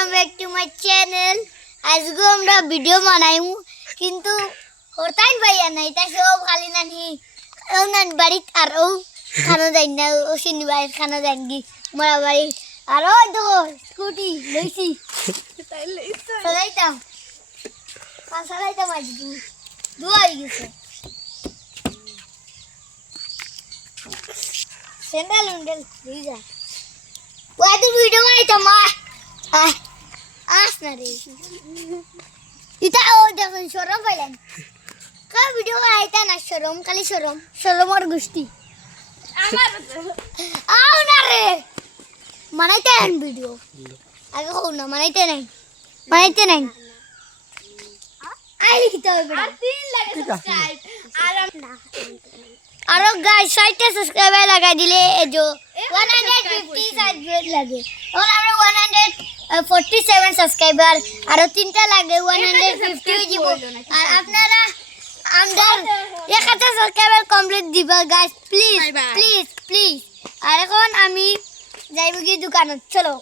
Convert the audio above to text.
Welcome back to my channel. আজকে আমরা video বানাইমু কিন্তু হরতাইন ভাইয়া না এটা সব খালি নানি ও নান বাড়ি আর ও খানা যাই না ও সিনি বাড়ির খানা যাইনি মোরা বাড়ি আর ও দেখো স্কুটি লইছি চালাইতাম চালাইতাম আজকে দুয়াই গেছে স্যান্ডেল উন্ডেল দিয়ে যা ওই তো ভিডিও বানাইতাম আস না রে এটা ও দেখুন শরম পাইলেন কা ভিডিও বানাইতা না শরম খালি শরমর গোষ্ঠী আও না রে বানাইতে আন ভিডিও আগে হও না বানাইতে নাই আই লিখতে হবে আর 3 লাগে সাবস্ক্রাইব আর গাইস 60 সাবস্ক্রাইবার লাগাই দিলে এই যে 150 সাবস্ক্রাইব লাগে और আমরা 147 সাবস্ক্রাইবার আর তিনটা লাগে 150 দিব আর আপনারা আমরা 1000 সাবস্ক্রাইবার কমপ্লিট দিবা গাইস প্লিজ আর এখন আমি যাইব কি দোকানে চলো